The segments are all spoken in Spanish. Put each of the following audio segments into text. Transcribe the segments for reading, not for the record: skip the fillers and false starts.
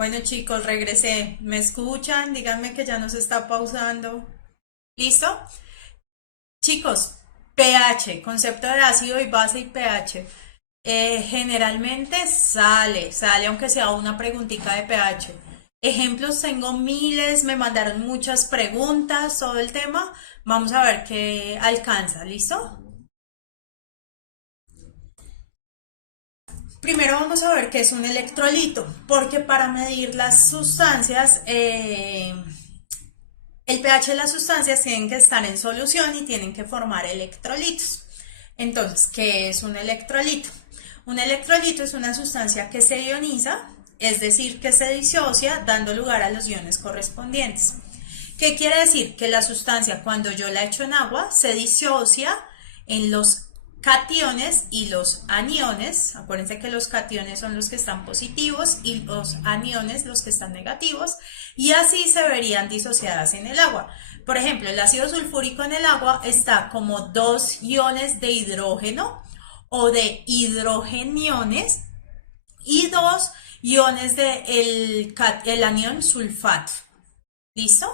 Bueno chicos, regresé. ¿Me escuchan? Díganme que ya no se está pausando. ¿Listo? Chicos, pH, concepto de ácido y base y pH. Generalmente sale aunque sea una preguntita de pH. Ejemplos tengo miles, me mandaron muchas preguntas, todo el tema. Vamos a ver qué alcanza, ¿listo? Primero vamos a ver qué es un electrolito, porque para medir las sustancias, el pH de las sustancias tienen que estar en solución y tienen que formar electrolitos. Entonces, ¿qué es un electrolito? Un electrolito es una sustancia que se ioniza, es decir, que se disocia dando lugar a los iones correspondientes. ¿Qué quiere decir? Que la sustancia cuando yo la echo en agua se disocia en los cationes y los aniones. Acuérdense que los cationes son los que están positivos y los aniones los que están negativos, y así se verían disociadas en el agua. Por ejemplo, el ácido sulfúrico en el agua está como dos iones de hidrógeno o de hidrogeniones y dos iones de el anión sulfato. ¿Listo?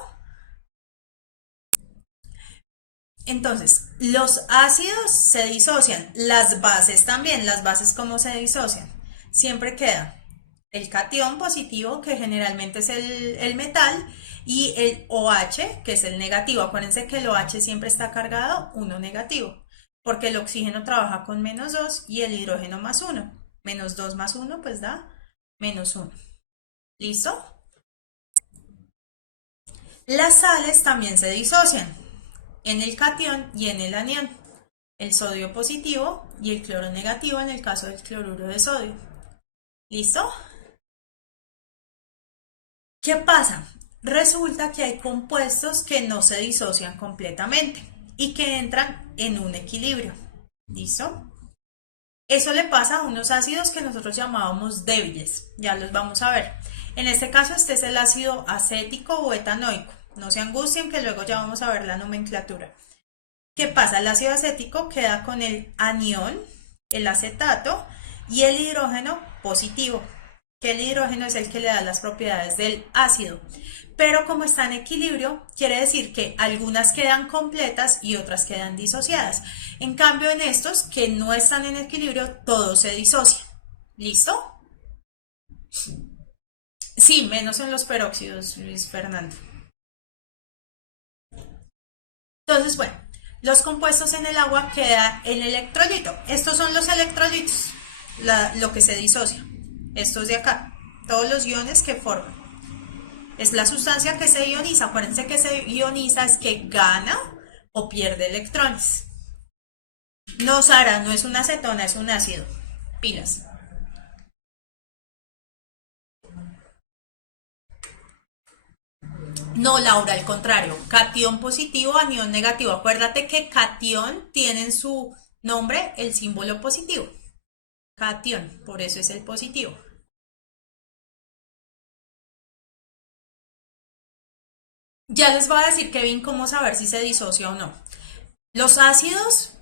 Entonces, los ácidos se disocian, las bases también. Las bases, ¿cómo se disocian? Siempre queda el catión positivo, que generalmente es el metal, y el OH, que es el negativo. Acuérdense que el OH siempre está cargado, uno negativo, porque el oxígeno trabaja con -2 y el hidrógeno +1. -2 más 1 pues da -1. ¿Listo? Las sales también se disocian en el catión y en el anión. El sodio positivo y el cloro negativo en el caso del cloruro de sodio. ¿Listo? ¿Qué pasa? Resulta que hay compuestos que no se disocian completamente y que entran en un equilibrio. ¿Listo? Eso le pasa a unos ácidos que nosotros llamábamos débiles. Ya los vamos a ver. En este caso, este es el ácido acético o etanoico. No se angustien, que luego ya vamos a ver la nomenclatura. ¿Qué pasa? El ácido acético queda con el anión, el acetato y el hidrógeno positivo, que el hidrógeno es el que le da las propiedades del ácido. Pero como está en equilibrio, quiere decir que algunas quedan completas y otras quedan disociadas. En cambio, en estos que no están en equilibrio, todo se disocia. ¿Listo? Sí, menos en los peróxidos, Luis Fernando. Entonces, bueno, los compuestos en el agua queda el electrolito. Estos son los electrolitos, lo que se disocia. Estos de acá, todos los iones que forman. Es la sustancia que se ioniza. Acuérdense que se ioniza es que gana o pierde electrones. No, Sara, no es una acetona, es un ácido. Pilas. No, Laura, al contrario. Catión positivo, anión negativo. Acuérdate que catión tiene en su nombre el símbolo positivo. Catión, por eso es el positivo. Ya les voy a decir, Kevin, cómo saber si se disocia o no. Los ácidos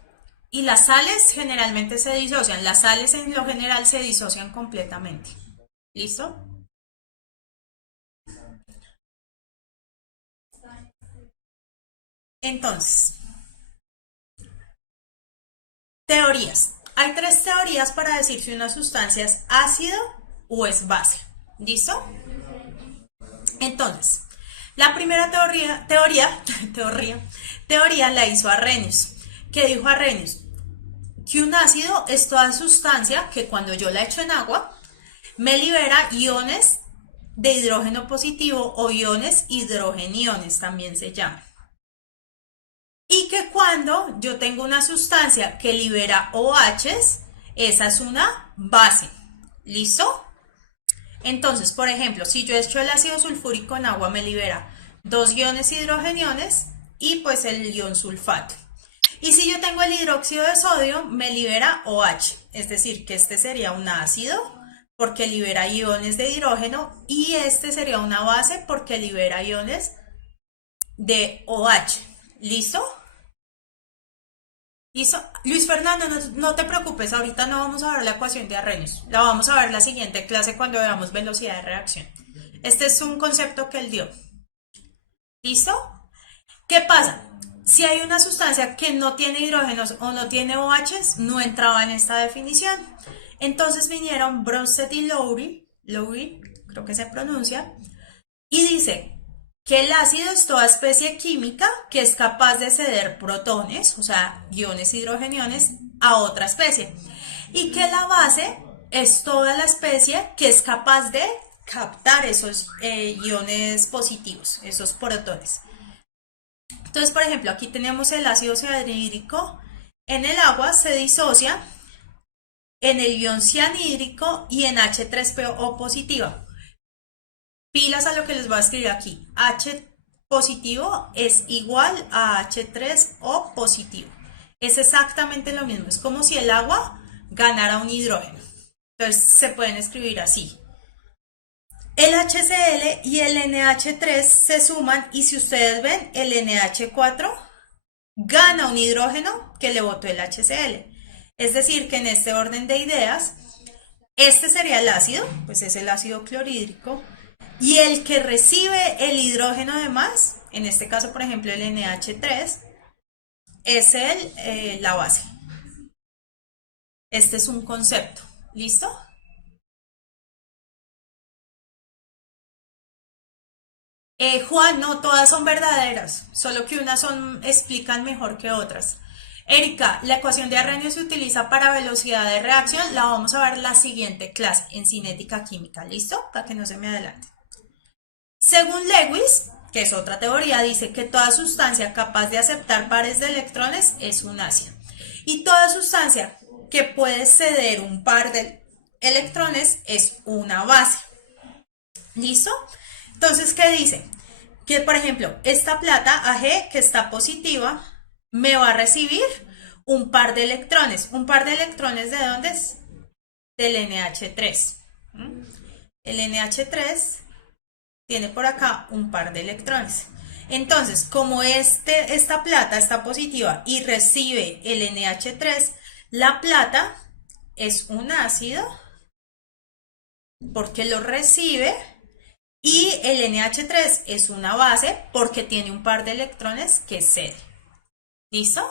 y las sales generalmente se disocian. Las sales en lo general se disocian completamente. ¿Listo? Entonces, teorías. Hay tres teorías para decir si una sustancia es ácido o es base. ¿Listo? Entonces, la primera teoría la hizo Arrhenius. ¿Qué dijo Arrhenius? Que un ácido es toda sustancia que cuando yo la echo en agua me libera iones de hidrógeno positivo o iones hidrogeniones también se llaman. Y que cuando yo tengo una sustancia que libera OHs, esa es una base. ¿Listo? Entonces, por ejemplo, si yo echo el ácido sulfúrico en agua, me libera dos iones hidrogeniones y pues el ion sulfato. Y si yo tengo el hidróxido de sodio, me libera OH, es decir, que este sería un ácido porque libera iones de hidrógeno y este sería una base porque libera iones de OH. ¿Listo? ¿Listo? Luis Fernando, no te preocupes, ahorita no vamos a ver la ecuación de Arrhenius, la vamos a ver la siguiente clase cuando veamos velocidad de reacción. Este es un concepto que él dio. ¿Listo? ¿Qué pasa? Si hay una sustancia que no tiene hidrógenos o no tiene OHs, no entraba en esta definición. Entonces vinieron Bronsted y Lowry, creo que se pronuncia, y dice que el ácido es toda especie química que es capaz de ceder protones, o sea, iones hidrogeniones, a otra especie. Y que la base es toda la especie que es capaz de captar esos iones positivos, esos protones. Entonces, por ejemplo, aquí tenemos el ácido cianhídrico. En el agua se disocia en el ion cianhídrico y en H3PO positiva. Pilas a lo que les voy a escribir aquí. H positivo es igual a H3O positivo. Es exactamente lo mismo. Es como si el agua ganara un hidrógeno. Entonces se pueden escribir así. El HCl y el NH3 se suman y si ustedes ven, el NH4 gana un hidrógeno que le botó el HCl. Es decir, que en este orden de ideas, este sería el ácido, pues es el ácido clorhídrico, y el que recibe el hidrógeno de más, en este caso, por ejemplo, el NH3, es la base. Este es un concepto. ¿Listo? Juan, no todas son verdaderas, solo que unas explican mejor que otras. Erika, la ecuación de Arrhenius se utiliza para velocidad de reacción, la vamos a ver la siguiente clase en cinética química, ¿listo? Para que no se me adelante. Según Lewis, que es otra teoría, dice que toda sustancia capaz de aceptar pares de electrones es un ácido. Y toda sustancia que puede ceder un par de electrones es una base. ¿Listo? Entonces, ¿qué dice? Que, por ejemplo, esta plata Ag, que está positiva, me va a recibir un par de electrones. ¿Un par de electrones de dónde es? Del NH3. El NH3 tiene por acá un par de electrones. Entonces, como esta plata está positiva y recibe el NH3, la plata es un ácido porque lo recibe. Y el NH3 es una base porque tiene un par de electrones que cede. ¿Listo?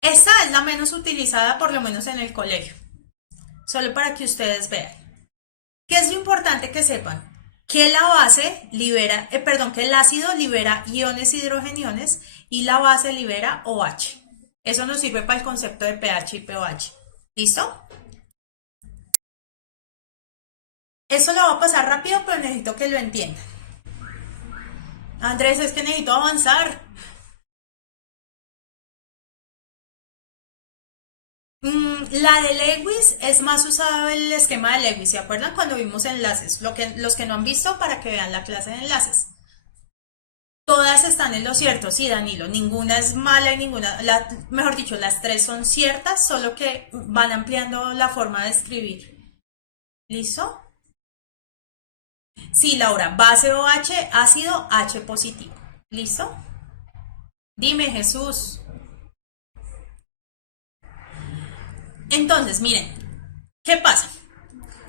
Esa es la menos utilizada, por lo menos en el colegio. Solo para que ustedes vean. ¿Qué es lo importante que sepan? Que la base libera, que el ácido libera iones hidrogeniones y la base libera OH. Eso nos sirve para el concepto de pH y pOH. ¿Listo? Eso lo voy a pasar rápido, pero necesito que lo entiendan. Andrés, es que necesito avanzar. La de Lewis es más usado el esquema de Lewis, ¿se acuerdan cuando vimos enlaces? Los que no han visto para que vean la clase de enlaces. Todas están en lo cierto, sí, Danilo, ninguna es mala y ninguna, mejor dicho, las tres son ciertas, solo que van ampliando la forma de escribir. ¿Listo? Sí, Laura, base OH, ácido H positivo. ¿Listo? Dime, Jesús. Entonces, miren, ¿qué pasa?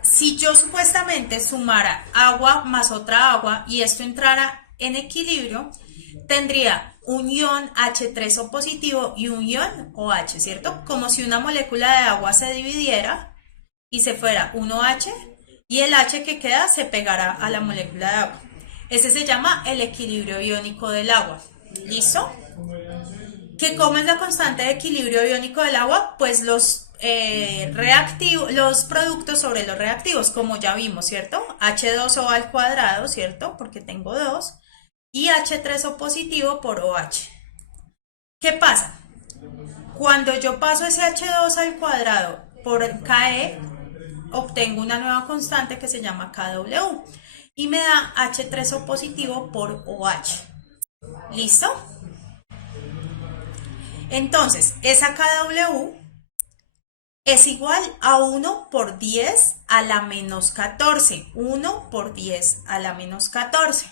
Si yo supuestamente sumara agua más otra agua y esto entrara en equilibrio, tendría un ion H3O positivo y un ion OH, ¿cierto? Como si una molécula de agua se dividiera y se fuera un OH y el H que queda se pegara a la molécula de agua. Ese se llama el equilibrio iónico del agua. ¿Listo? ¿Qué cómo es la constante de equilibrio iónico del agua? Pues los los productos sobre los reactivos, como ya vimos, ¿cierto? H2O al cuadrado, ¿cierto? Porque tengo 2. Y H3O positivo por OH. ¿Qué pasa? Cuando yo paso ese H2 al cuadrado por KE, obtengo una nueva constante que se llama KW. Y me da H3O positivo por OH. ¿Listo? Entonces, esa KW es igual a 1 por 10 a la menos 14. 1 por 10 a la menos 14.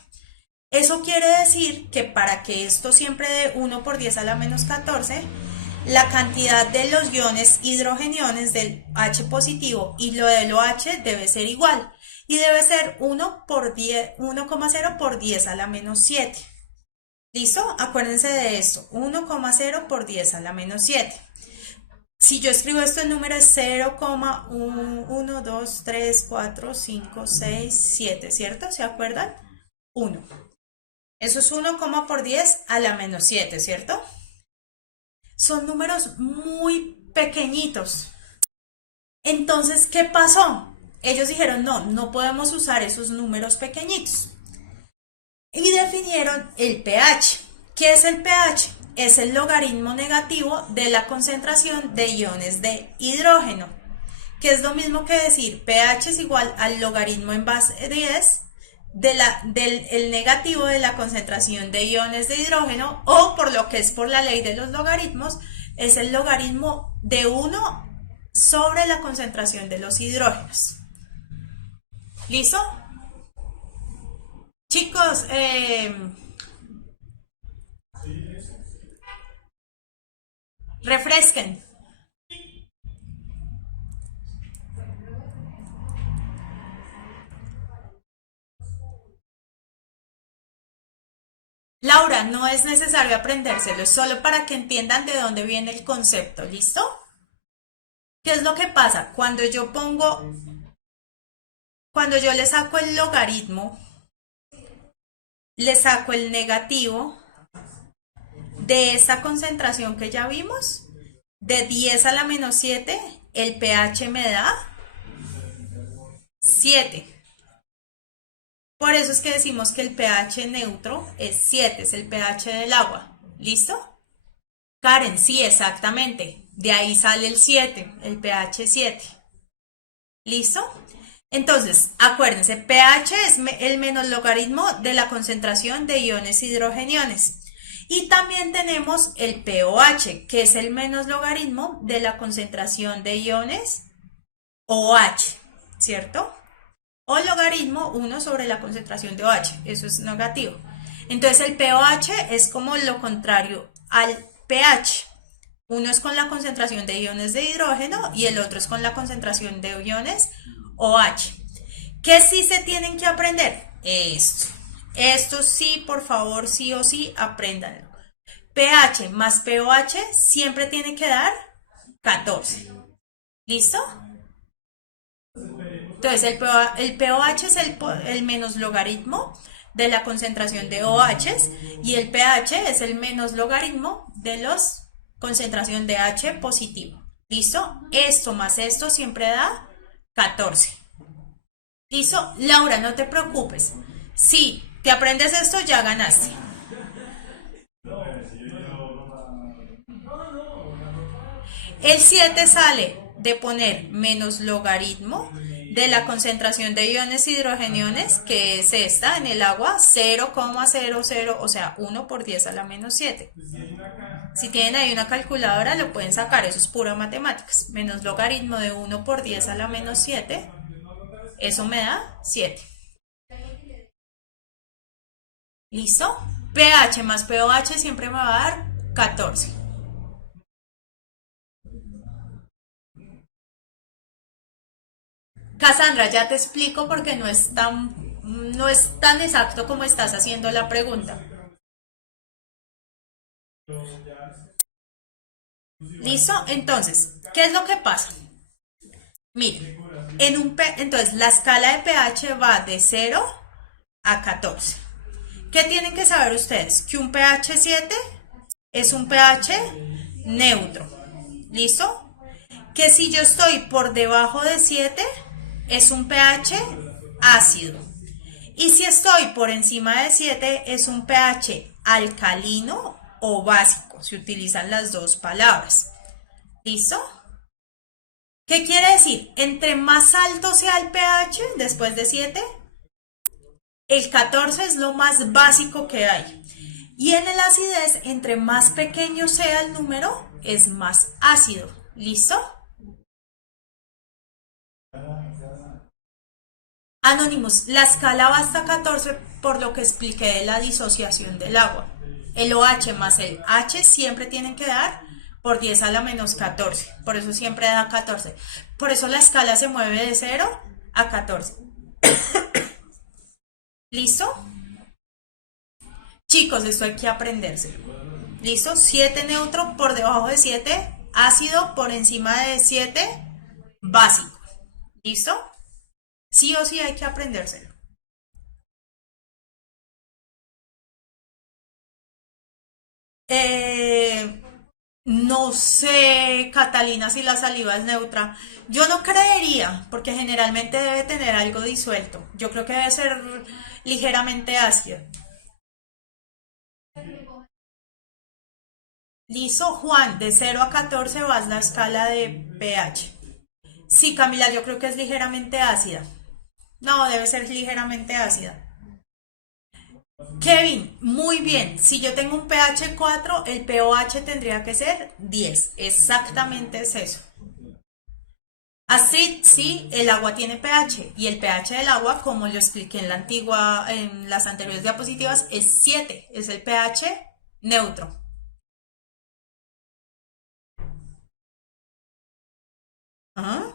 Eso quiere decir que para que esto siempre dé 1 por 10 a la menos 14, la cantidad de los iones hidrogeniones del H positivo y lo del OH debe ser igual. Y debe ser 1 por 10, 1,0 por 10 a la menos 7. ¿Listo? Acuérdense de esto. 1,0 por 10 a la menos 7. Si yo escribo esto en números 0,1, 2, 3, 4, 5, 6, 7, ¿cierto? ¿Se acuerdan? 1. Eso es 1, por 10 a la menos 7, ¿cierto? Son números muy pequeñitos. Entonces, ¿qué pasó? Ellos dijeron, no, no podemos usar esos números pequeñitos. Y definieron el pH. ¿Qué es el pH? Es el logaritmo negativo de la concentración de iones de hidrógeno, que es lo mismo que decir pH es igual al logaritmo en base 10 del negativo de la concentración de iones de hidrógeno, o por lo que es por la ley de los logaritmos, es el logaritmo de 1 sobre la concentración de los hidrógenos. ¿Listo? Chicos, refresquen. Laura, no es necesario aprendérselo, es solo para que entiendan de dónde viene el concepto, ¿listo? ¿Qué es lo que pasa? Cuando yo le saco el logaritmo, le saco el negativo de esa concentración que ya vimos, de 10 a la menos 7, el pH me da 7. Por eso es que decimos que el pH neutro es 7, es el pH del agua. ¿Listo? Karen, sí, exactamente. De ahí sale el 7, el pH 7. ¿Listo? Entonces, acuérdense, pH es el menos logaritmo de la concentración de iones hidrogeniones. Y también tenemos el pOH, que es el menos logaritmo de la concentración de iones OH, ¿cierto? O logaritmo 1 sobre la concentración de OH, eso es negativo. Entonces el pOH es como lo contrario al pH. Uno es con la concentración de iones de hidrógeno y el otro es con la concentración de iones OH. ¿Qué sí se tienen que aprender? Esto sí, por favor, sí o sí, apréndanlo. pH más pOH siempre tiene que dar 14. ¿Listo? Entonces el pOH es el menos logaritmo de la concentración de OHs y el pH es el menos logaritmo de la concentración de H positivo. ¿Listo? Esto más esto siempre da 14. ¿Listo? Laura, no te preocupes. Si te aprendes esto, ya ganaste. El 7 sale de poner menos logaritmo de la concentración de iones hidrogeniones, que es esta en el agua, 0,00, o sea, 1 por 10 a la menos 7. Si tienen ahí una calculadora, lo pueden sacar, eso es pura matemáticas. Menos logaritmo de 1 por 10 a la menos 7, eso me da 7. ¿Listo? pH más pOH siempre me va a dar 14. Cassandra, ya te explico porque no es tan exacto como estás haciendo la pregunta. ¿Listo? Entonces, ¿qué es lo que pasa? Miren, entonces la escala de pH va de 0 a 14. ¿Qué tienen que saber ustedes? Que un pH 7 es un pH neutro. ¿Listo? Que si yo estoy por debajo de 7 es un pH ácido. Y si estoy por encima de 7 es un pH alcalino o básico. Se utilizan las dos palabras. ¿Listo? ¿Qué quiere decir? Entre más alto sea el pH después de 7, el 14 es lo más básico que hay. Y en el acidez, entre más pequeño sea el número, es más ácido. ¿Listo? Anónimos, la escala va hasta 14 por lo que expliqué de la disociación del agua. El OH más el H siempre tienen que dar por 10 a la menos 14. Por eso siempre da 14. Por eso la escala se mueve de 0 a 14. ¿Listo? Chicos, esto hay que aprenderse. ¿Listo? 7 neutro por debajo de 7, ácido por encima de 7, básico. ¿Listo? Sí o sí hay que aprendérselo. No sé, Catalina, si la saliva es neutra. Yo no creería, porque generalmente debe tener algo disuelto. Yo creo que debe ser ligeramente ácido. Listo, Juan, de 0 a 14 vas la escala de pH. Sí, Camila, yo creo que es ligeramente ácida. No, debe ser ligeramente ácida. Kevin, muy bien. Si yo tengo un pH 4, el pOH tendría que ser 10. Exactamente es eso. Así, sí, el agua tiene pH y el pH del agua, como lo expliqué en las anteriores diapositivas, es 7. Es el pH neutro. ¿Ah?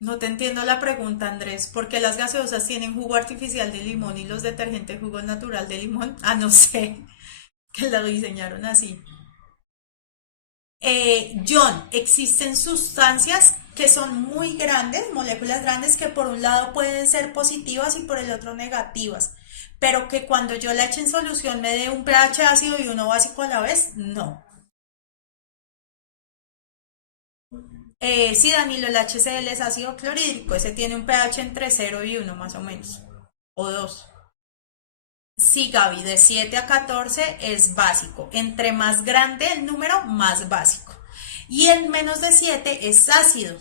No te entiendo la pregunta, Andrés. ¿Por qué las gaseosas tienen jugo artificial de limón y los detergentes jugo natural de limón? Ah, no sé, que lo diseñaron así. John, existen sustancias que son muy grandes, moléculas grandes, que por un lado pueden ser positivas y por el otro negativas, pero que cuando yo la eche en solución me dé un pH ácido y uno básico a la vez, no. Sí, Danilo, el HCl es ácido clorhídrico, ese tiene un pH entre 0 y 1 más o menos, o 2. Sí, Gaby, de 7 a 14 es básico. Entre más grande el número, más básico. Y en menos de 7 es ácido.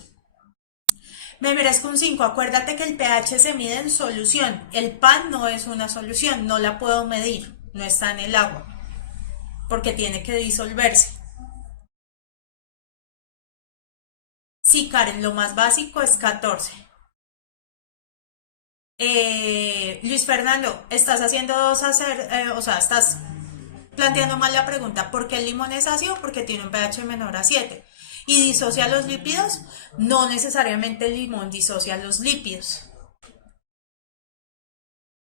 Me merezco un 5. Acuérdate que el pH se mide en solución. El pan no es una solución, no la puedo medir. No está en el agua, porque tiene que disolverse. Sí, Karen, lo más básico es 14. Luis Fernando, estás haciendo o sea, estás planteando mal la pregunta. ¿Por qué el limón es ácido? Porque tiene un pH menor a 7. ¿Y disocia los lípidos? No necesariamente el limón disocia los lípidos.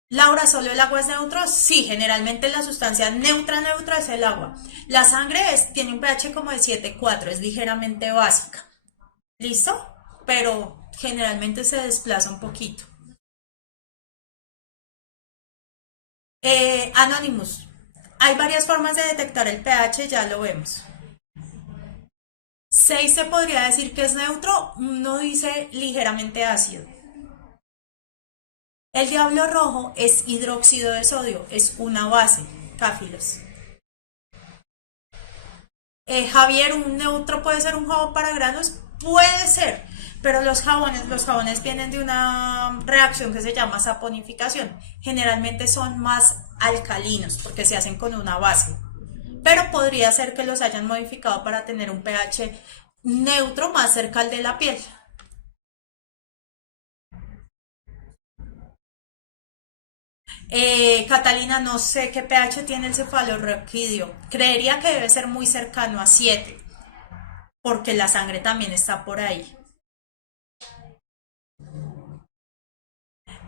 Laura, ¿solo el agua es neutro? Sí, generalmente la sustancia neutra es el agua. La sangre tiene un pH como de 7,4, es ligeramente básica. ¿Listo? Pero generalmente se desplaza un poquito. Anonymous. Hay varias formas de detectar el pH, ya lo vemos. 6 se podría decir que es neutro, no dice ligeramente ácido. El diablo rojo es hidróxido de sodio, es una base, cáfilos. Javier, un neutro puede ser un jabón para granos, puede ser, pero los jabones vienen de una reacción que se llama saponificación. Generalmente son más alcalinos porque se hacen con una base, pero podría ser que los hayan modificado para tener un pH neutro más cerca al de la piel. Catalina, no sé qué pH tiene el cefalorraquídeo. Creería que debe ser muy cercano a 7, porque la sangre también está por ahí.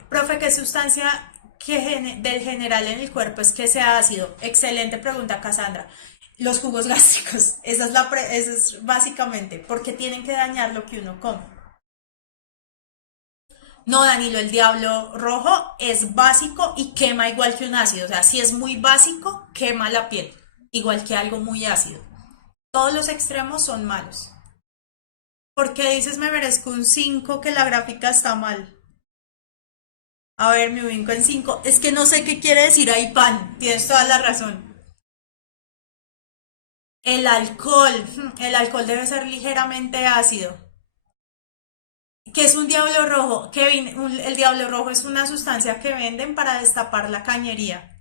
Profe, ¿qué sustancia del general en el cuerpo es que sea ácido? Excelente pregunta, Cassandra. Los jugos gástricos, esa es básicamente, porque tienen que dañar lo que uno come. No, Danilo, el diablo rojo es básico y quema igual que un ácido. O sea, si es muy básico, quema la piel, igual que algo muy ácido. Todos los extremos son malos. ¿Por qué dices me merezco un 5 que la gráfica está mal? A ver, me ubico en 5. Es que no sé qué quiere decir ahí pan. Tienes toda la razón. El alcohol debe ser ligeramente ácido. ¿Qué es un diablo rojo? Kevin, el diablo rojo es una sustancia que venden para destapar la cañería.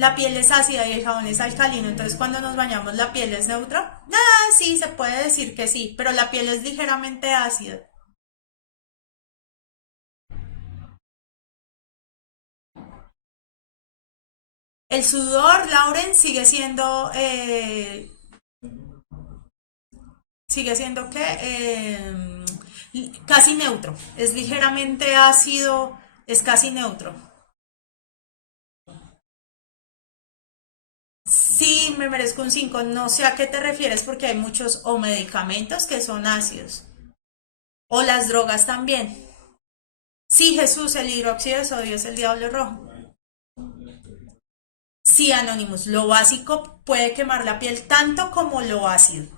La piel es ácida y el jabón es alcalino, entonces cuando nos bañamos la piel es neutra. Ah, sí, se puede decir que sí, pero la piel es ligeramente ácida. El sudor, Lauren, sigue siendo que casi neutro. Es ligeramente ácido, es casi neutro. Sí, me merezco un 5. No sé a qué te refieres porque hay muchos o medicamentos que son ácidos. O las drogas también. Sí, Jesús, el hidróxido de sodio es el diablo rojo. Sí, Anonymous, lo básico puede quemar la piel tanto como lo ácido.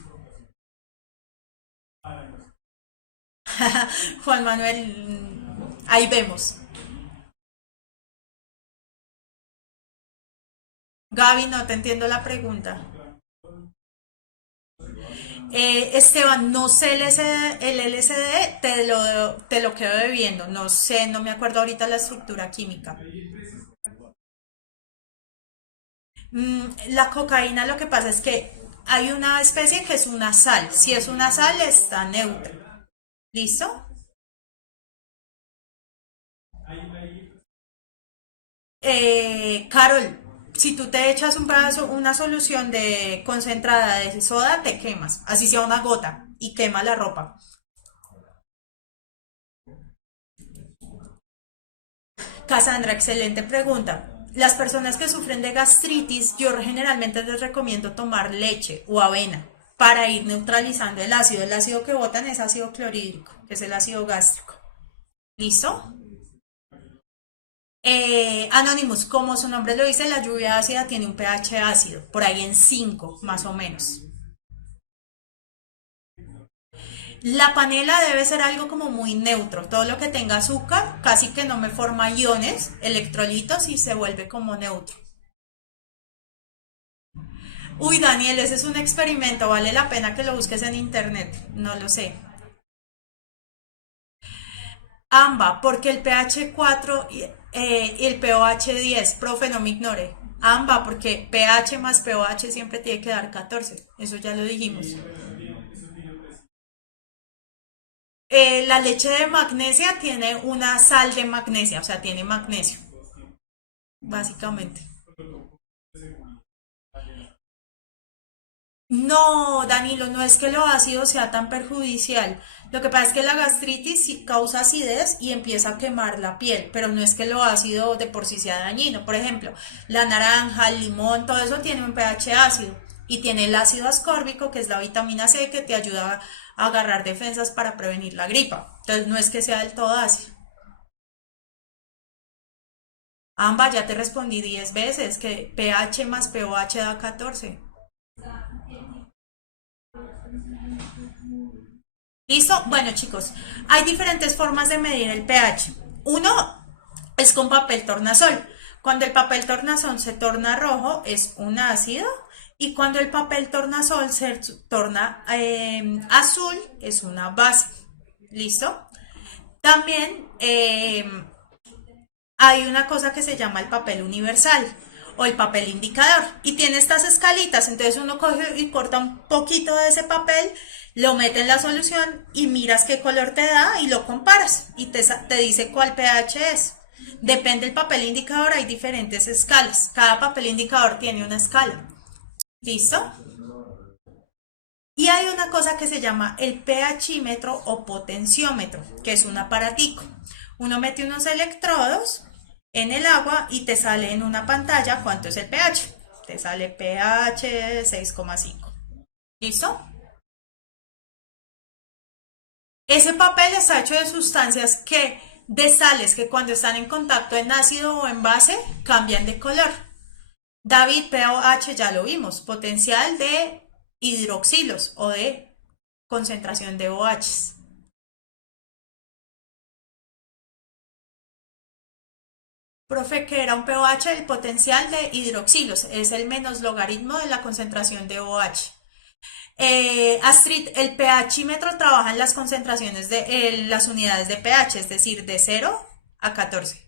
Juan Manuel, ahí vemos. Gaby, no te entiendo la pregunta. Esteban, no sé el LSD, te lo quedo debiendo. No sé, no me acuerdo ahorita la estructura química. La cocaína lo que pasa es que hay una especie que es una sal. Si es una sal, está neutra. ¿Listo? Carol, si tú te echas un pedazo, una solución de concentrada de soda, te quemas. Así sea una gota y quema la ropa. Cassandra, excelente pregunta. Las personas que sufren de gastritis, yo generalmente les recomiendo tomar leche o avena para ir neutralizando el ácido. El ácido que botan es ácido clorhídrico, que es el ácido gástrico. ¿Listo? Anonymous, como su nombre lo dice, la lluvia ácida tiene un pH ácido, por ahí en 5 más o menos. La panela debe ser algo como muy neutro. Todo lo que tenga azúcar casi que no me forma iones, electrolitos y se vuelve como neutro. Uy, Daniel, ese es un experimento. Vale la pena que lo busques en internet. No lo sé. AMBA, porque el pH 4 y el pOH 10. Profe, no me ignore. AMBA, porque pH más pOH siempre tiene que dar 14. Eso ya lo dijimos. La leche de magnesia tiene una sal de magnesia, o sea, tiene magnesio, básicamente. No, Danilo, no es que lo ácido sea tan perjudicial. Lo que pasa es que la gastritis sí causa acidez y empieza a quemar la piel, pero no es que lo ácido de por sí sea dañino. Por ejemplo, la naranja, el limón, todo eso tiene un pH ácido y tiene el ácido ascórbico, que es la vitamina C que te ayuda a agarrar defensas para prevenir la gripa. Entonces no es que sea del todo ácido. Amba, ya te respondí 10 veces que pH más pOH da 14. ¿Listo? Bueno, chicos, hay diferentes formas de medir el pH. Uno es con papel tornasol. Cuando el papel tornasol se torna rojo, es un ácido. Y cuando el papel tornasol se torna azul, es una base. ¿Listo? También hay una cosa que se llama el papel universal o el papel indicador y tiene estas escalitas, entonces uno coge y corta un poquito de ese papel, lo mete en la solución y miras qué color te da y lo comparas y te dice cuál pH es. Depende del papel indicador, hay diferentes escalas, cada papel indicador tiene una escala. ¿Listo? Y hay una cosa que se llama el pHímetro o potenciómetro, que es un aparatico. Uno mete unos electrodos en el agua y te sale en una pantalla cuánto es el pH. Te sale pH 6,5. ¿Listo? Ese papel está hecho de sustancias de sales que cuando están en contacto en ácido o en base, cambian de color. David, pOH ya lo vimos, potencial de hidroxilos o de concentración de OHs. Profe, que era un pOH, el potencial de hidroxilos, es el menos logaritmo de la concentración de OH. Astrid, el pHímetro trabaja en las concentraciones de las unidades de pH, es decir, de 0 a 14.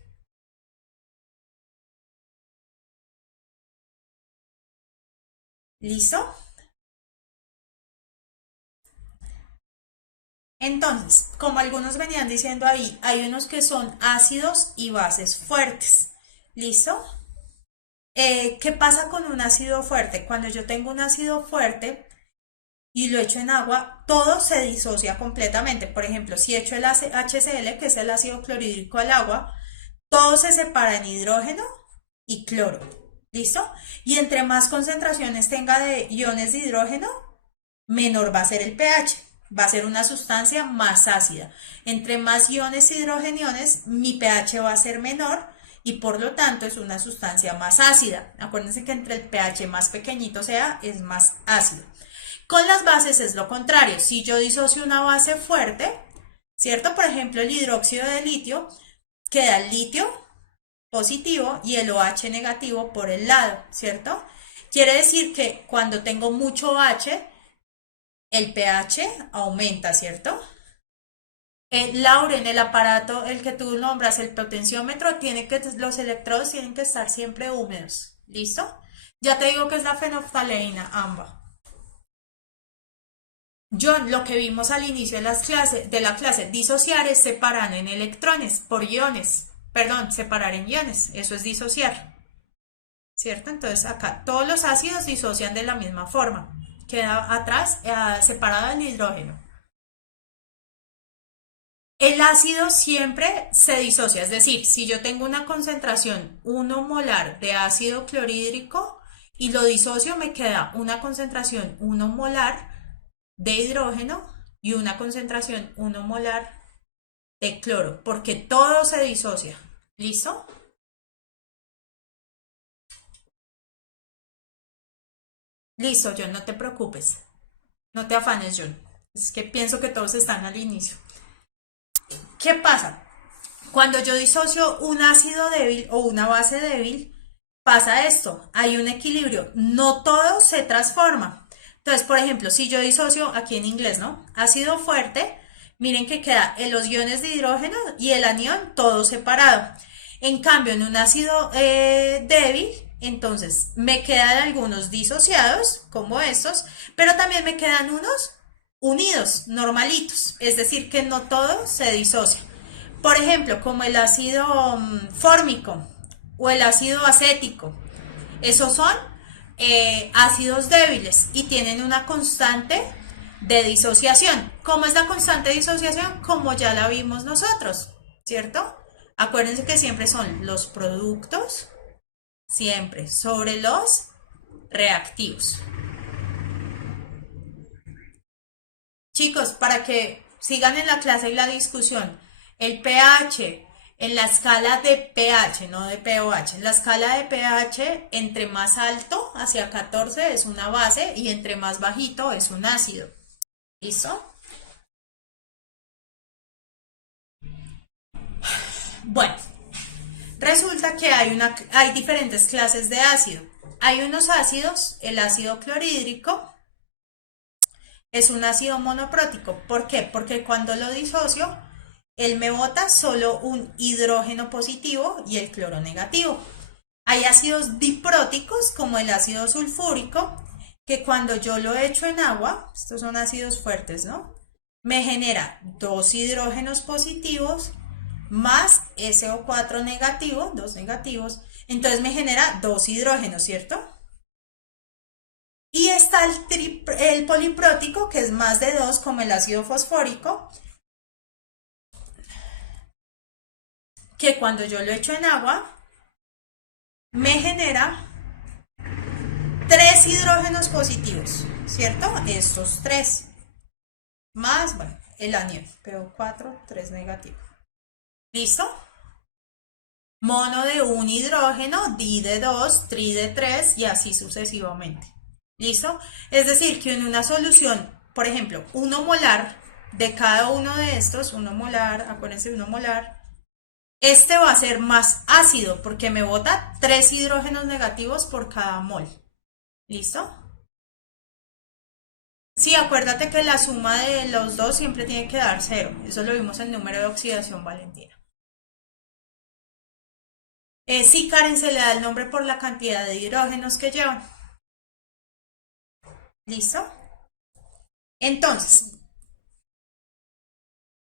¿Listo? Entonces, como algunos venían diciendo ahí, hay unos que son ácidos y bases fuertes. ¿Listo? ¿Qué pasa con un ácido fuerte? Cuando yo tengo un ácido fuerte y lo echo en agua, todo se disocia completamente. Por ejemplo, si echo el HCl, que es el ácido clorhídrico, al agua, todo se separa en hidrógeno y cloro. ¿Listo? Y entre más concentraciones tenga de iones de hidrógeno, menor va a ser el pH. Va a ser una sustancia más ácida. Entre más iones hidrogeniones, mi pH va a ser menor y por lo tanto es una sustancia más ácida. Acuérdense que entre el pH más pequeñito sea, es más ácido. Con las bases es lo contrario. Si yo disocio una base fuerte, ¿cierto? Por ejemplo, el hidróxido de litio, queda el litio positivo y el OH negativo por el lado, ¿cierto? Quiere decir que cuando tengo mucho H, el pH aumenta, ¿cierto? Lauren, el aparato, el que tú nombras, el potenciómetro, los electrodos tienen que estar siempre húmedos. ¿Listo? Ya te digo que es la fenolftaleína, AMBA. John, lo que vimos al inicio de la clase, disociar es separar en electrones por iones. Perdón, separar en iones. Eso es disociar. ¿Cierto? Entonces acá todos los ácidos disocian de la misma forma. Queda atrás separado el hidrógeno. El ácido siempre se disocia, es decir, si yo tengo una concentración 1 molar de ácido clorhídrico y lo disocio, me queda una concentración 1 molar de hidrógeno y una concentración 1 molar de cloro, porque todo se disocia. ¿Listo? Listo, John, no te preocupes. No te afanes, John. Es que pienso que todos están al inicio. ¿Qué pasa? Cuando yo disocio un ácido débil o una base débil, pasa esto, hay un equilibrio, no todo se transforma. Entonces, por ejemplo, si yo disocio, aquí en inglés, ¿no? Ácido fuerte, miren que queda en los iones de hidrógeno y el anión todo separado. En cambio, en un ácido débil, entonces me quedan algunos disociados, como estos, pero también me quedan unos unidos, normalitos, es decir, que no todo se disocia. Por ejemplo, como el ácido fórmico o el ácido acético. Esos son ácidos débiles y tienen una constante de disociación. ¿Cómo es la constante de disociación? Como ya la vimos nosotros, ¿cierto? Acuérdense que siempre son los productos, siempre sobre los reactivos. Chicos, para que sigan en la clase y la discusión, el pH en la escala de pH, no de pOH, en la escala de pH, entre más alto, hacia 14, es una base y entre más bajito es un ácido. ¿Listo? Bueno, resulta que hay diferentes clases de ácido. Hay unos ácidos, el ácido clorhídrico es un ácido monoprótico. ¿Por qué? Porque cuando lo disocio, él me bota solo un hidrógeno positivo y el cloro negativo. Hay ácidos dipróticos como el ácido sulfúrico, que cuando yo lo echo en agua, estos son ácidos fuertes, ¿no? Me genera dos hidrógenos positivos más SO4 negativo, dos negativos, entonces me genera dos hidrógenos, ¿cierto? Y está el poliprótico, que es más de dos, como el ácido fosfórico, que cuando yo lo echo en agua, me genera tres hidrógenos positivos, ¿cierto? Estos tres, más, bueno, el anión, PO4, 3 negativo. ¿Listo? Mono de un hidrógeno, di de 2, tri de 3 y así sucesivamente. ¿Listo? Es decir, que en una solución, por ejemplo, 1 molar de cada uno de estos, 1 molar, acuérdense, 1 molar, este va a ser más ácido porque me bota 3 hidrógenos negativos por cada mol. ¿Listo? Sí, acuérdate que la suma de los dos siempre tiene que dar 0. Eso lo vimos en número de oxidación, Valentina. Sí, Karen, se le da el nombre por la cantidad de hidrógenos que llevan. ¿Listo? Entonces,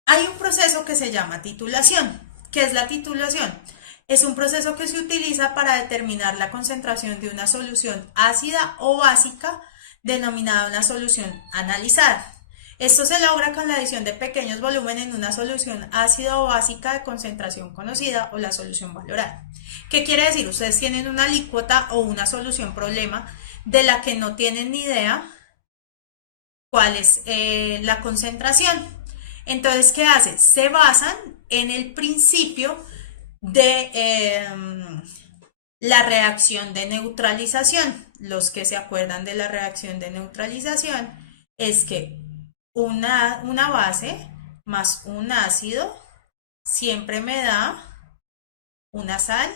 hay un proceso que se llama titulación. ¿Qué es la titulación? Es un proceso que se utiliza para determinar la concentración de una solución ácida o básica denominada una solución analizada. Esto se logra con la adición de pequeños volúmenes en una solución ácida o básica de concentración conocida o la solución valorada. ¿Qué quiere decir? Ustedes tienen una alícuota o una solución problema de la que no tienen ni idea cuál es la concentración. Entonces, ¿qué hacen? Se basan en el principio de la reacción de neutralización. Los que se acuerdan de la reacción de neutralización es que una base más un ácido siempre me da una sal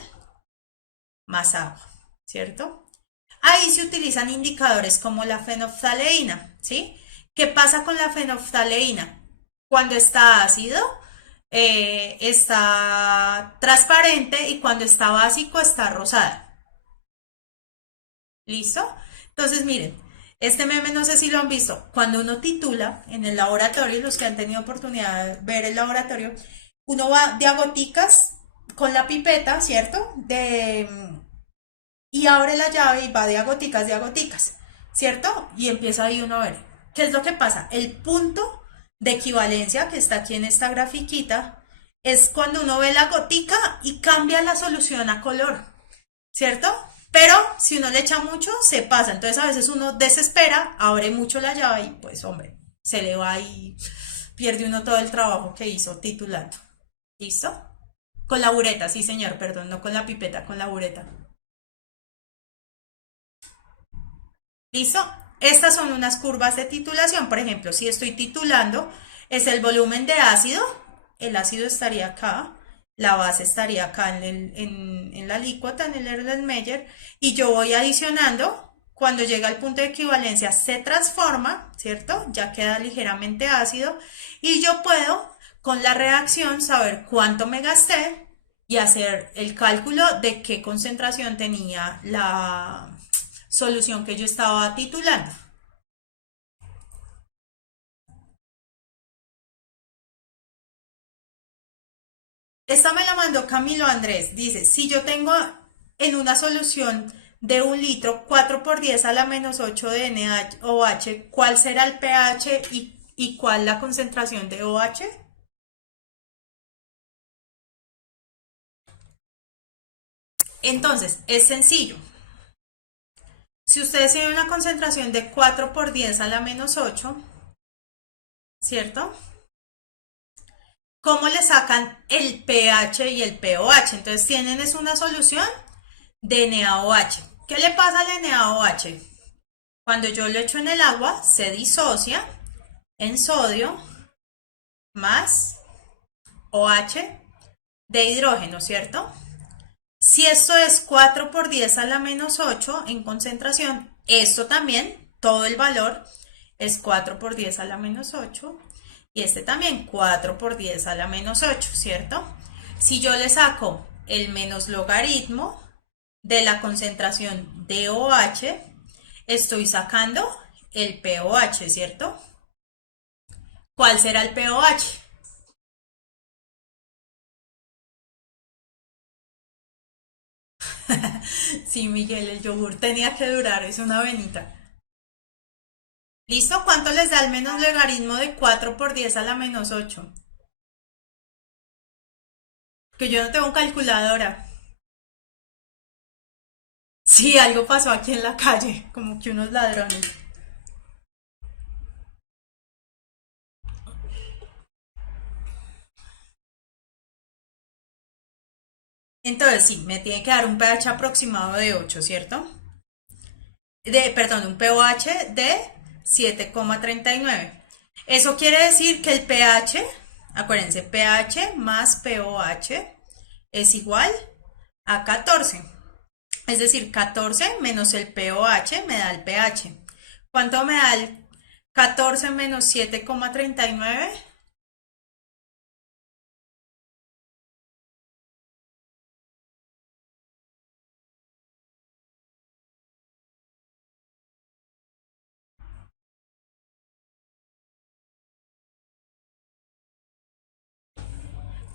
más agua, ¿cierto? Ahí se utilizan indicadores como la fenolftaleína, ¿sí? ¿Qué pasa con la fenolftaleína? Cuando está ácido, está transparente y cuando está básico está rosada. ¿Listo? Entonces, miren, este meme no sé si lo han visto. Cuando uno titula en el laboratorio, los que han tenido oportunidad de ver el laboratorio, uno va de a goticas con la pipeta, ¿cierto? Y abre la llave y va de a goticas, ¿cierto? Y empieza ahí uno a ver. ¿Qué es lo que pasa? El punto de equivalencia que está aquí en esta grafiquita es cuando uno ve la gotica y cambia la solución a color, ¿cierto? Pero si uno le echa mucho, se pasa. Entonces a veces uno desespera, abre mucho la llave y pues hombre, se le va y pierde uno todo el trabajo que hizo titulando. ¿Listo? Con la bureta, sí señor, perdón, no con la pipeta, con la bureta. ¿Listo? Estas son unas curvas de titulación. Por ejemplo, si estoy titulando, es el volumen de ácido. El ácido estaría acá. La base estaría acá en la alícuota, en el Erlenmeyer. Y yo voy adicionando. Cuando llega al punto de equivalencia, se transforma, ¿cierto? Ya queda ligeramente ácido. Y yo puedo, con la reacción, saber cuánto me gasté y hacer el cálculo de qué concentración tenía la solución que yo estaba titulando. Esta me la mandó Camilo Andrés. Dice, si yo tengo en una solución de 1 litro 4 por 10 a la menos 8 de NaOH, ¿cuál será el pH y cuál la concentración de OH? Entonces, es sencillo. Si ustedes tienen una concentración de 4 por 10 a la menos 8, ¿cierto? ¿Cómo le sacan el pH y el pOH? Entonces tienen es una solución de NaOH. ¿Qué le pasa al NaOH? Cuando yo lo echo en el agua, se disocia en sodio más OH de hidrógeno, ¿cierto? Si esto es 4 por 10 a la menos 8 en concentración, esto también, todo el valor es 4 por 10 a la menos 8 y este también 4 por 10 a la menos 8, ¿cierto? Si yo le saco el menos logaritmo de la concentración de OH, estoy sacando el pOH, ¿cierto? ¿Cuál será el pOH? Sí, Miguel, el yogur tenía que durar, es una avenita. ¿Listo? ¿Cuánto les da el menos logaritmo de 4 por 10 a la menos 8? Que yo no tengo calculadora. Sí, algo pasó aquí en la calle, como que unos ladrones. Entonces, sí, me tiene que dar un pH aproximado de 8, ¿cierto? Perdón, un pOH de 7,39. Eso quiere decir que el pH, acuérdense, pH más pOH es igual a 14. Es decir, 14 menos el pOH me da el pH. ¿Cuánto me da el 14 menos 7,39?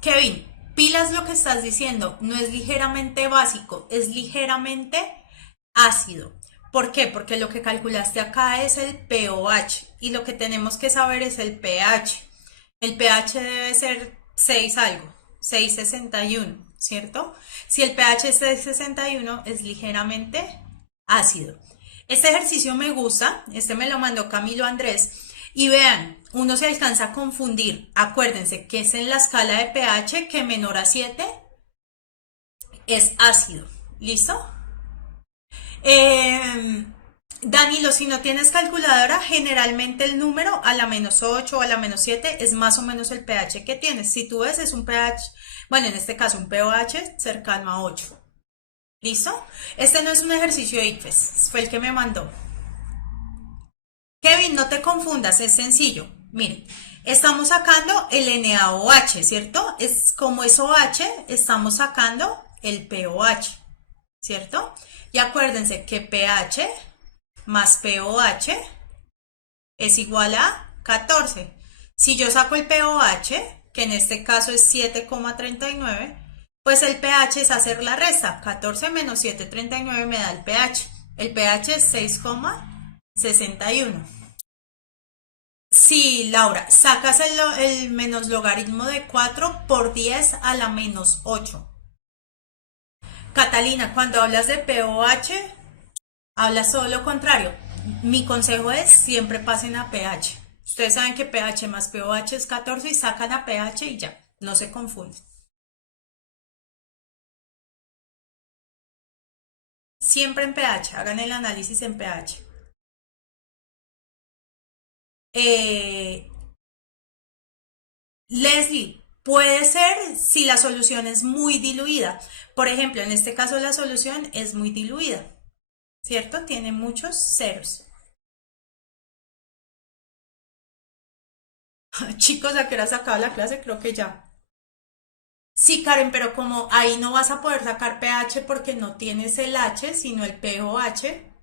Kevin, pilas lo que estás diciendo, no es ligeramente básico, es ligeramente ácido. ¿Por qué? Porque lo que calculaste acá es el pOH y lo que tenemos que saber es el pH. El pH debe ser 6 algo, 6,61, ¿cierto? Si el pH es 6,61 es ligeramente ácido. Este ejercicio me gusta, este me lo mandó Camilo Andrés. Y vean, uno se alcanza a confundir. Acuérdense que es en la escala de pH que menor a 7 es ácido. ¿Listo? Danilo, si no tienes calculadora, generalmente el número a la -8 o a la -7 es más o menos el pH que tienes. Si tú ves, es un pH, bueno, en este caso un pOH cercano a 8. ¿Listo? Este no es un ejercicio de ICFES, fue el que me mandó. Kevin, no te confundas, es sencillo. Miren, estamos sacando el NaOH, ¿cierto? Es como es OH, estamos sacando el pOH, ¿cierto? Y acuérdense que pH más pOH es igual a 14. Si yo saco el pOH, que en este caso es 7,39, pues el pH es hacer la resta. 14 menos 7,39 me da el pH. El pH es 6,61. Sí, Laura, sacas el menos logaritmo de 4 por 10 a la -8. Catalina, cuando hablas de pOH, hablas todo lo contrario. Mi consejo es siempre pasen a pH. Ustedes saben que pH más pOH es 14 y sacan a pH y ya, no se confunden. Siempre en pH, hagan el análisis en pH. Eh, Leslie, puede ser si la solución es muy diluida. Por ejemplo, en este caso la solución es muy diluida, ¿cierto? Tiene muchos ceros. Chicos, ¿a qué hora se acaba la clase? Creo que ya. Sí, Karen, pero como ahí no vas a poder sacar pH porque no tienes el H, sino el pOH,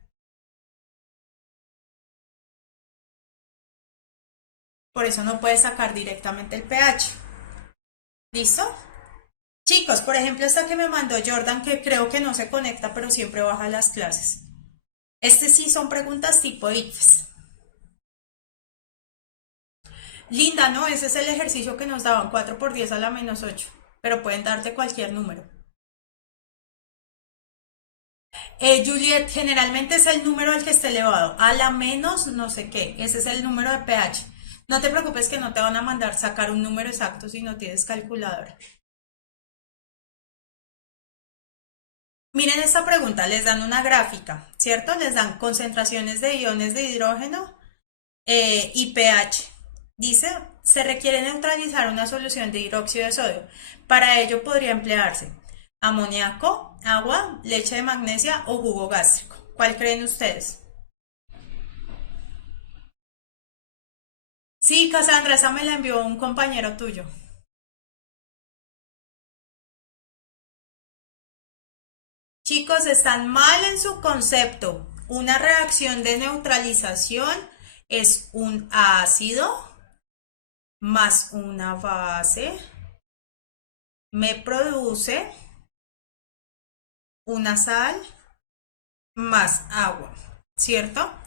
por eso no puedes sacar directamente el pH. ¿Listo? Chicos, por ejemplo, esta que me mandó Jordan, que creo que no se conecta, pero siempre baja las clases. Este sí son preguntas tipo IFES. Linda, ¿no? Ese es el ejercicio que nos daban 4 por 10 a la -8, pero pueden darte cualquier número. Juliet, generalmente es el número al que esté elevado, a la menos no sé qué, ese es el número de pH. No te preocupes que no te van a mandar sacar un número exacto si no tienes calculadora. Miren esta pregunta, les dan una gráfica, ¿cierto? Les dan concentraciones de iones de hidrógeno y pH. Dice, se requiere neutralizar una solución de hidróxido de sodio. Para ello podría emplearse amoníaco, agua, leche de magnesia o jugo gástrico. ¿Cuál creen ustedes? Sí, Cassandra, esa me la envió un compañero tuyo. Chicos, están mal en su concepto. Una reacción de neutralización es un ácido más una base me produce una sal más agua, ¿cierto?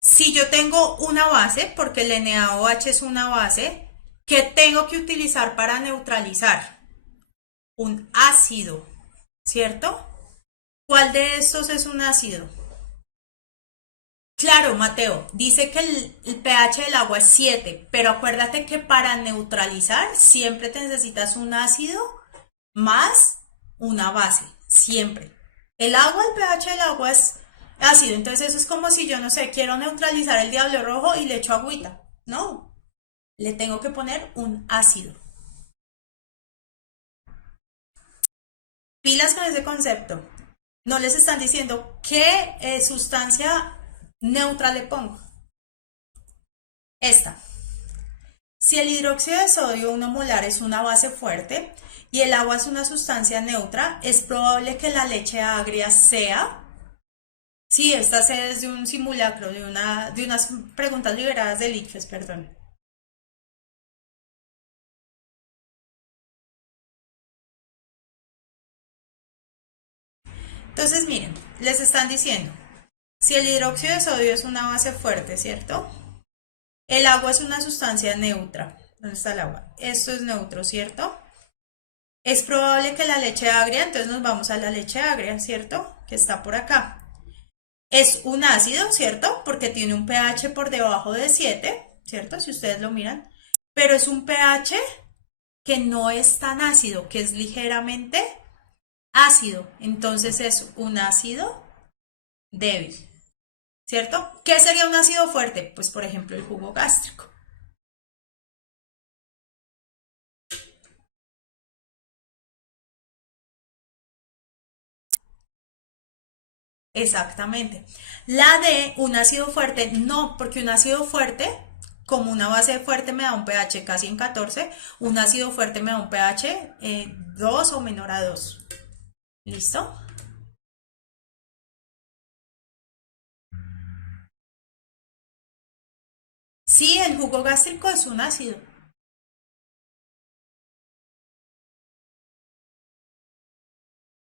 Si yo tengo una base, porque el NaOH es una base, ¿qué tengo que utilizar para neutralizar? Un ácido, ¿cierto? ¿Cuál de estos es un ácido? Claro, Mateo, dice que el pH del agua es 7, pero acuérdate que para neutralizar siempre te necesitas un ácido más una base, siempre. El agua, el pH del agua es ácido, entonces eso es como si yo, no sé, quiero neutralizar el diablo rojo y le echo agüita. No, le tengo que poner un ácido. Pilas con ese concepto. No les están diciendo qué sustancia neutra le pongo. Esta. Si el hidróxido de sodio 1 molar es una base fuerte y el agua es una sustancia neutra, es probable que la leche agria sea. Sí, esta es de un simulacro, de unas preguntas liberadas del ICFES, perdón. Entonces, miren, les están diciendo, si el hidróxido de sodio es una base fuerte, ¿cierto? El agua es una sustancia neutra. ¿Dónde está el agua? Esto es neutro, ¿cierto? Es probable que la leche agria, entonces nos vamos a la leche agria, ¿cierto? Que está por acá. Es un ácido, ¿cierto? Porque tiene un pH por debajo de 7, ¿cierto? Si ustedes lo miran. Pero es un pH que no es tan ácido, que es ligeramente ácido. Entonces es un ácido débil, ¿cierto? ¿Qué sería un ácido fuerte? Pues por ejemplo el jugo gástrico. Exactamente. La de un ácido fuerte, no, porque un ácido fuerte, como una base fuerte me da un pH casi en 14, un ácido fuerte me da un pH 2 o menor a 2. ¿Listo? Sí, el jugo gástrico es un ácido.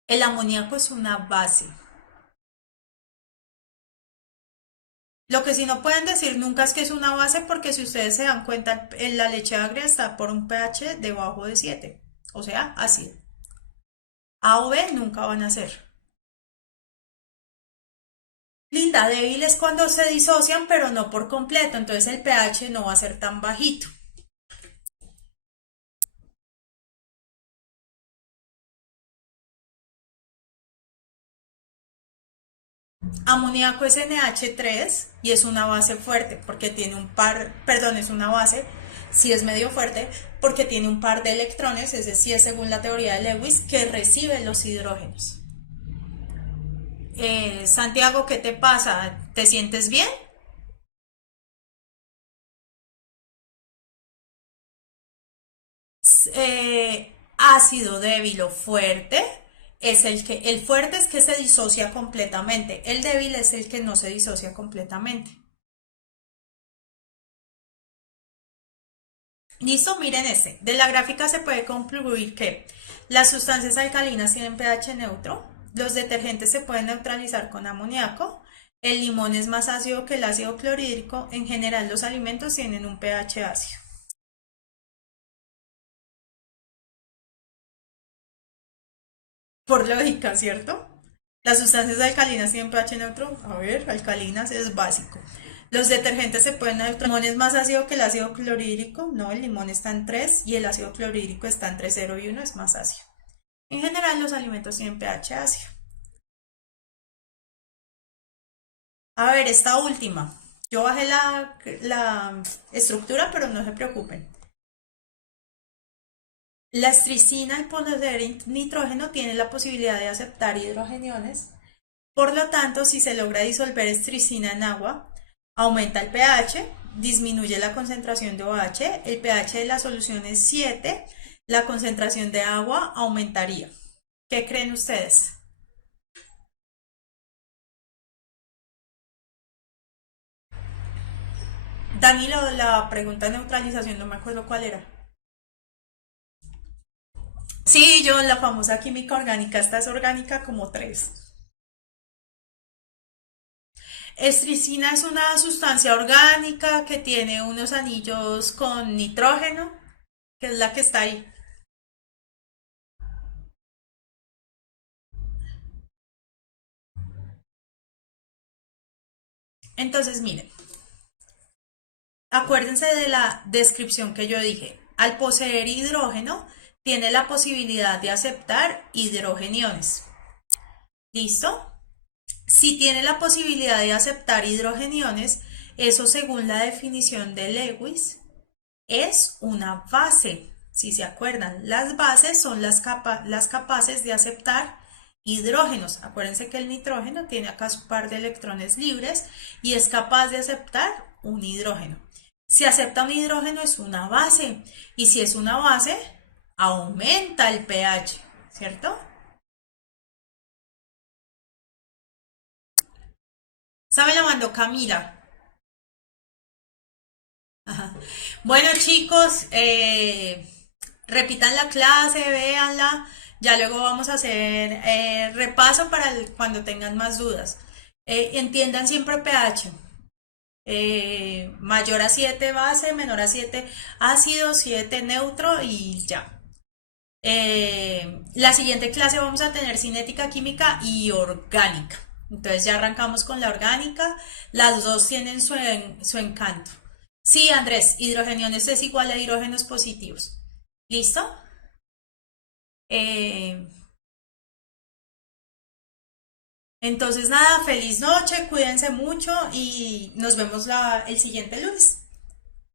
El amoníaco es una base. Lo que sí no pueden decir nunca es que es una base porque si ustedes se dan cuenta, la leche agria está por un pH debajo de 7, o sea, ácido. A o B nunca van a ser. Linda, débil es cuando se disocian, pero no por completo, entonces el pH no va a ser tan bajito. Amoníaco es NH3 y es una base fuerte porque tiene un par, perdón, es una base, sí es medio fuerte porque tiene un par de electrones, es decir, según la teoría de Lewis, que recibe los hidrógenos. Santiago, ¿qué te pasa? ¿Te sientes bien? Ácido débil o fuerte es el fuerte es que se disocia completamente, el débil es el que no se disocia completamente. Listo, miren este. De la gráfica se puede concluir que las sustancias alcalinas tienen pH neutro, los detergentes se pueden neutralizar con amoníaco, el limón es más ácido que el ácido clorhídrico, en general los alimentos tienen un pH ácido. Por lógica, ¿cierto? Las sustancias alcalinas tienen pH neutro. A ver, alcalinas es básico. Los detergentes se pueden neutralizar. ¿El limón es más ácido que el ácido clorhídrico? No, el limón está en 3 y el ácido clorhídrico está entre 0 y 1, es más ácido. En general, los alimentos tienen pH ácido. A ver, esta última. Yo bajé la estructura, pero no se preocupen. La estricina, al poseer nitrógeno, tiene la posibilidad de aceptar hidrogeniones. Por lo tanto, si se logra disolver estricina en agua, aumenta el pH, disminuye la concentración de OH, el pH de la solución es 7, la concentración de agua aumentaría. ¿Qué creen ustedes? Danilo, la pregunta de neutralización no me acuerdo cuál era. Sí, yo, la famosa química orgánica, esta es orgánica como tres. Estricina es una sustancia orgánica que tiene unos anillos con nitrógeno, que es la que está ahí. Entonces, miren, acuérdense de la descripción que yo dije. Al poseer hidrógeno, tiene la posibilidad de aceptar hidrogeniones. ¿Listo? Si tiene la posibilidad de aceptar hidrogeniones, eso según la definición de Lewis es una base. Si se acuerdan, las bases son las capaces de aceptar hidrógenos. Acuérdense que el nitrógeno tiene acá su par de electrones libres y es capaz de aceptar un hidrógeno. Si acepta un hidrógeno es una base y si es una base aumenta el pH, ¿cierto? ¿Sabe la mandó Camila? Ajá. Bueno chicos, repitan la clase, véanla. Ya luego vamos a hacer repaso para cuando tengan más dudas. Entiendan siempre pH. Mayor a 7 base, menor a 7 ácido, 7 neutro y ya. La siguiente clase vamos a tener cinética química y orgánica. Entonces ya arrancamos con la orgánica. Las dos tienen su encanto. Sí, Andrés, hidrogeniones es igual a hidrógenos positivos. ¿Listo? Eh, entonces nada, feliz noche, cuídense mucho y nos vemos el siguiente lunes.